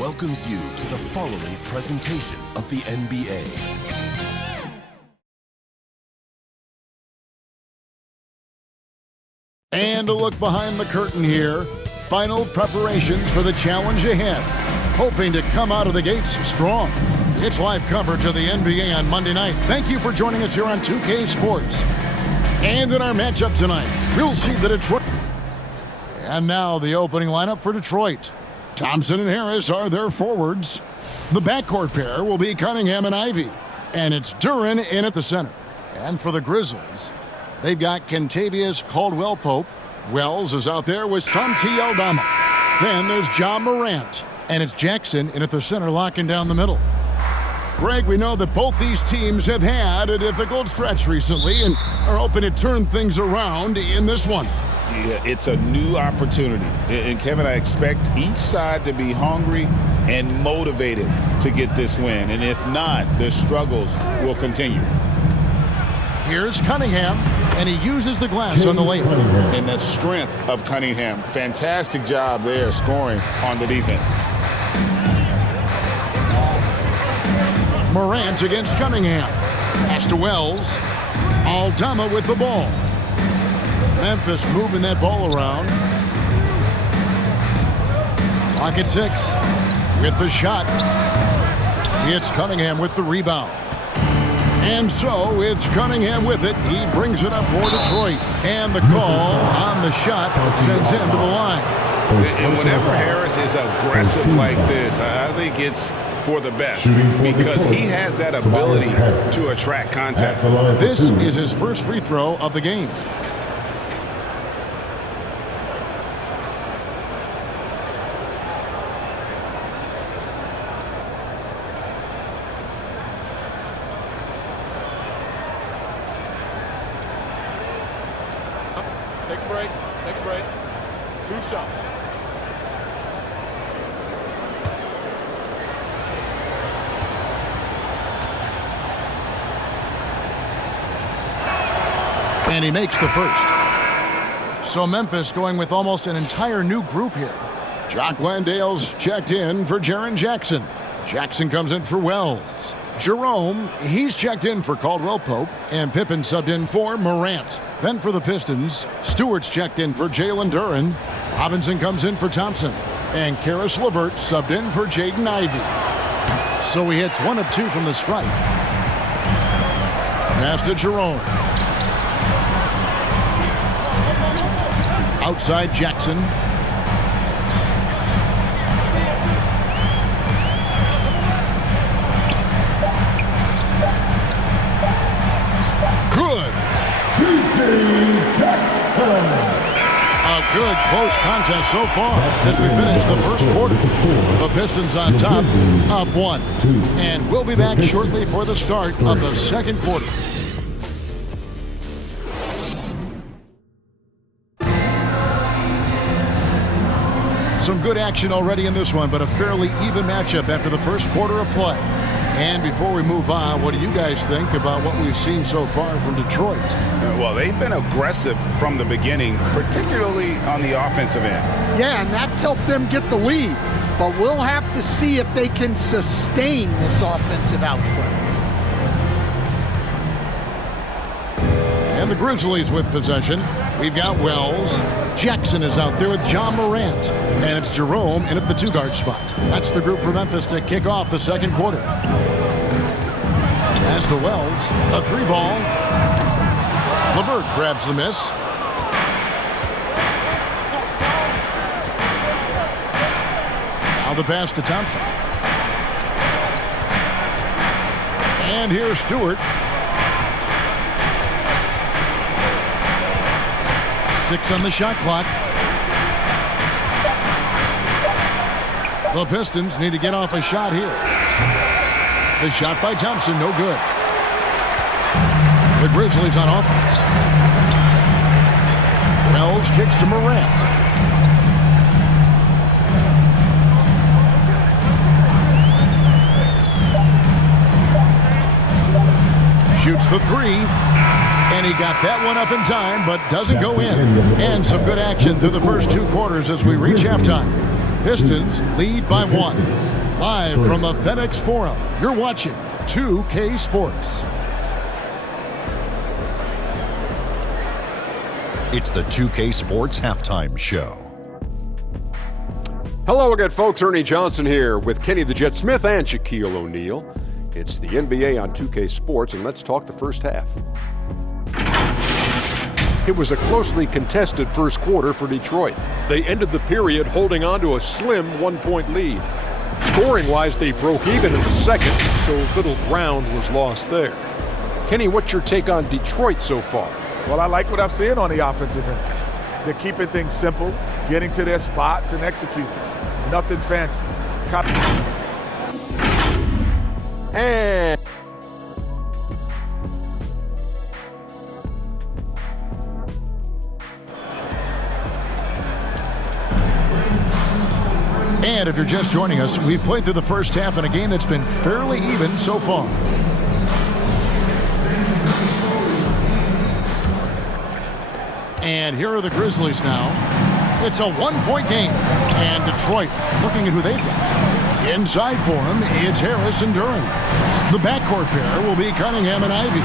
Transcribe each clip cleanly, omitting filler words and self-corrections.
welcomes you to the following presentation of the NBA. And a look behind the curtain here. Final preparations for the challenge ahead. Hoping to come out of the gates strong. It's live coverage of the NBA on Monday night. Thank you for joining us here on 2K Sports. And in our matchup tonight, we'll see the Detroit. And now the opening lineup for Detroit. Thompson and Harris are their forwards. The backcourt pair will be Cunningham and Ivy. And it's Duren in at the center. And for the Grizzlies, they've got Kentavious Caldwell-Pope. Wells is out there with Santi Aldama. Then there's John Morant. And it's Jackson in at the center, locking down the middle. Greg, we know that both these teams have had a difficult stretch recently and are hoping to turn things around in this one. Yeah, it's a new opportunity. And Kevin, I expect each side to be hungry and motivated to get this win. And if not, the struggles will continue. Here's Cunningham, and he uses the glass on the layup. And the strength of Cunningham. Fantastic job there scoring on the defense. Morant against Cunningham. Pass to Wells. Aldama with the ball. Memphis moving that ball around. Clock at 6. With the shot. It's Cunningham with the rebound. And so it's Cunningham with it. He brings it up for Detroit. And the call on the shot sends him to the line. And whenever Harris is aggressive like this, I think it's for the best because he has that ability to attract contact. This is his first free throw of the game. Take a break. 2 shots. And he makes the first. So Memphis going with almost an entire new group here. Jock Landale's checked in for Jaren Jackson. Jackson comes in for Wells. Jerome, he's checked in for Caldwell-Pope. And Pippen subbed in for Morant. Then for the Pistons, Stewart's checked in for Jalen Duren. Robinson comes in for Thompson. And Karis LeVert subbed in for Jaden Ivey. So he hits 1 of 2 from the stripe. Pass to Jerome. Outside Jackson. Good. A good close contest so far as we finish the first quarter. The Pistons on top, up 1. And we'll be back shortly for the start of the second quarter. Some good action already in this one, but a fairly even matchup after the first quarter of play. And before we move on, what do you guys think about what we've seen so far from Detroit? Well, they've been aggressive from the beginning, particularly on the offensive end. Yeah, and that's helped them get the lead. But we'll have to see if they can sustain this offensive output. And the Grizzlies with possession. We've got Wells. Jackson is out there with John Morant. And it's Jerome in at the 2-guard spot. That's the group for Memphis to kick off the second quarter. As to Wells, a 3-ball. LeVert grabs the miss. Now the pass to Thompson. And here's Stewart. 6 on the shot clock. The Pistons need to get off a shot here. The shot by Thompson, no good. The Grizzlies on offense. Wells kicks to Morant. Shoots the 3. And he got that one up in time, but doesn't go in. And some good action through the first 2 quarters as we reach halftime. Pistons lead by 1. Live from the FedExForum, you're watching 2K Sports. It's the 2K Sports Halftime Show. Hello again, folks. Ernie Johnson here with Kenny the Jet Smith and Shaquille O'Neal. It's the NBA on 2K Sports, and let's talk the first half. It was a closely contested first quarter for Detroit. They ended the period holding on to a slim 1-point lead. Scoring-wise, they broke even in the second, so little ground was lost there. Kenny, what's your take on Detroit so far? Well, I like what I'm seeing on the offensive end. They're keeping things simple, getting to their spots and executing. Nothing fancy. And if you're just joining us, we've played through the first half in a game that's been fairly even so far. And here are the Grizzlies now. It's a one-point game. And Detroit looking at who they've got. Inside for him, it's Harris and Duran. The backcourt pair will be Cunningham and Ivy.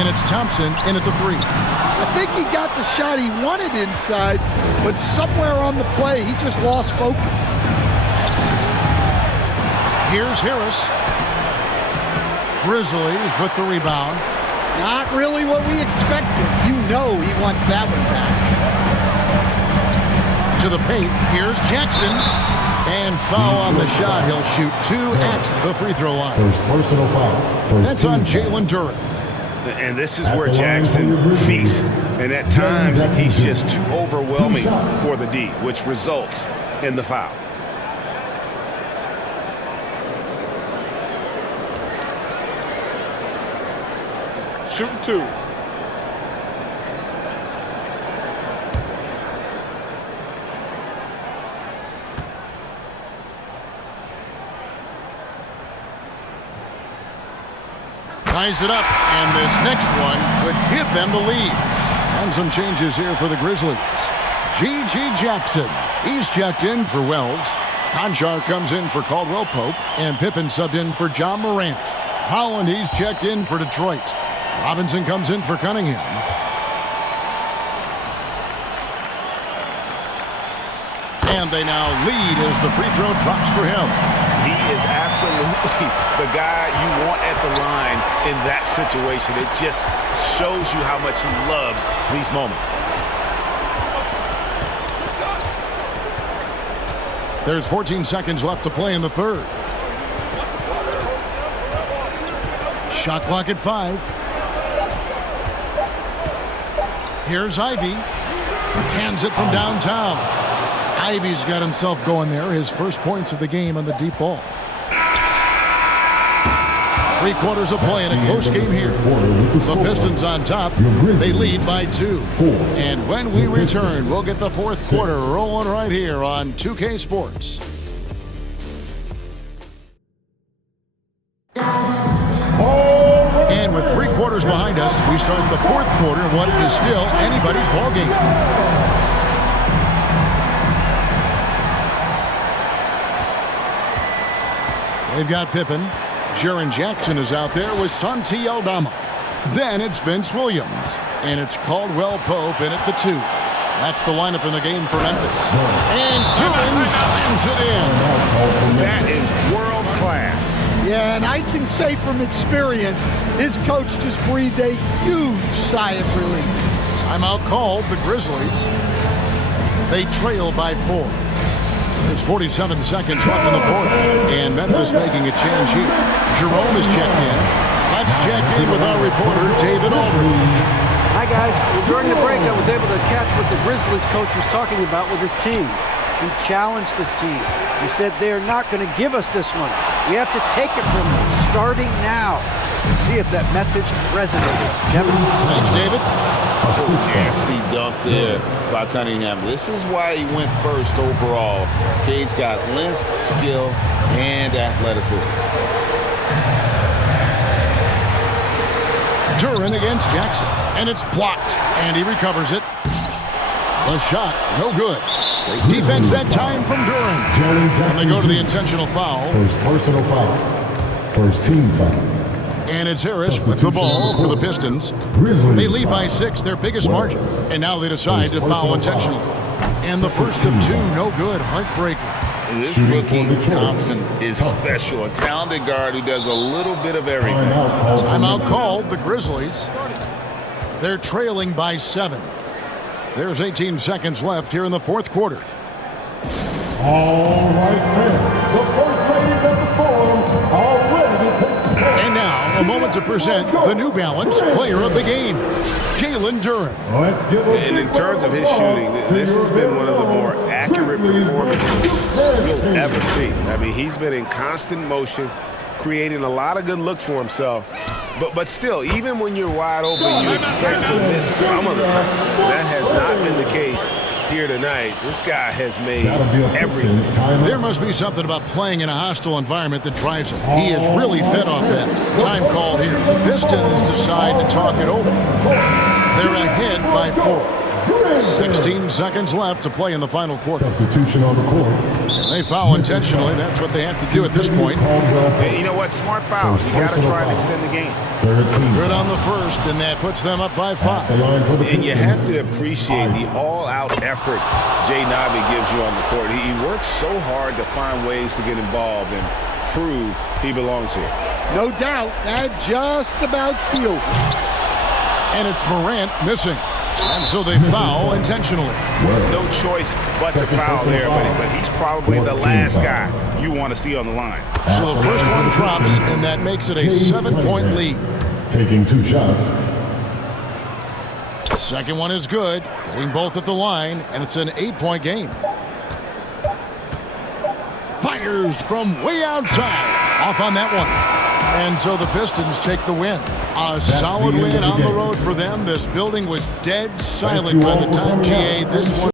And it's Thompson in at the 3. I think he got the shot he wanted inside, but somewhere on the play, he just lost focus. Here's Harris. Grizzlies with the rebound. Not really what we expected. You know he wants that one back. To the paint, here's Jackson. And foul on the shot. He'll shoot 2 at the free throw line. First personal foul. That's on Jalen Duran. And this is where Jackson feasts. And at times, he's just too overwhelming for the D, which results in the foul. Shooting 2. Ties it up, and this next one could give them the lead. And some changes here for the Grizzlies. G.G. Jackson, he's checked in for Wells. Conchar comes in for Caldwell Pope, and Pippen subbed in for John Morant. Holland, he's checked in for Detroit. Robinson comes in for Cunningham. And they now lead as the free throw drops for him. He is absolutely the guy you want at the line in that situation. It just shows you how much he loves these moments. There's 14 seconds left to play in the third. Shot clock at 5. Here's Ivy. Cans it from downtown. Ivy's got himself going there. His first points of the game on the deep ball. 3 quarters of play in a close game here. The Pistons on top. They lead by 2. And when we return, we'll get the fourth quarter rolling right here on 2K Sports. And with 3 quarters behind us, we start the fourth quarter in what is still anybody's ball game. They've got Pippen. Jaren Jackson is out there with Santi Aldama. Then it's Vince Williams. And it's Caldwell Pope in at the 2. That's the lineup in the game for Memphis. And Duran slams it in. That is world class. Yeah, and I can say from experience, his coach just breathed a huge sigh of relief. Timeout called, the Grizzlies. They trail by 4. There's 47 seconds left in the fourth. And Memphis making a change here. Jerome is checked in. Let's check in with our reporter, David Aldridge. Hi, guys. Well, during the break, I was able to catch what the Grizzlies coach was talking about with his team. He challenged his team. He said they're not going to give us this one. We have to take it from them, starting now. Let's see if that message resonated. Kevin? Thanks, David. Nasty dunk there by Cunningham. This is why he went first overall. Cade's got length, skill, and athleticism. Duran against Jackson, and it's blocked, and he recovers it. The shot, no good. Great defense that time from Durham. And they go to the intentional foul. First personal foul. First team foul. And it's Harris with the ball for the Pistons. They lead by 6, their biggest margin. And now they decide to foul intentionally. And the first of 2, no good. Heartbreaker. This rookie Thompson is special. A talented guard who does a little bit of everything. Timeout called, the Grizzlies. They're trailing by 7. There's 18 seconds left here in the fourth quarter. All right, fans. The first ladies of the forum are ready to take. And now, a moment to present the New Balance Player of the Game, Jalen Durham. And in terms of his shooting, this has been one of the more accurate performances you'll ever see. I mean, he's been in constant motion, creating a lot of good looks for himself. But still, even when you're wide open, you expect to miss some of the time. That has not been the case here tonight. This guy has made everything. There must be something about playing in a hostile environment that drives him. He is really fed off that. Time called here. The Pistons decide to talk it over. They're ahead by 4. 16 seconds left to play in the final quarter. Substitution on the court. They foul intentionally. That's what they have to do at this point. Hey, you know what? Smart fouls. You got to try and extend the game. Good on the first, and that puts them up by 5. And you have to appreciate the all-out effort Jay Navi gives you on the court. He works so hard to find ways to get involved and prove he belongs here. No doubt, that just about seals it. And it's Morant missing. And so they foul intentionally. No choice but to foul there, but he's probably the last guy you want to see on the line. So the first one drops, and that makes it a 7-point lead. Taking 2 shots. Second one is good, getting both at the line, and it's an 8-point game. Fires from way outside. Off on that one. And so the Pistons take the win. A solid win on the road for them. This building was dead silent by the time GA this one.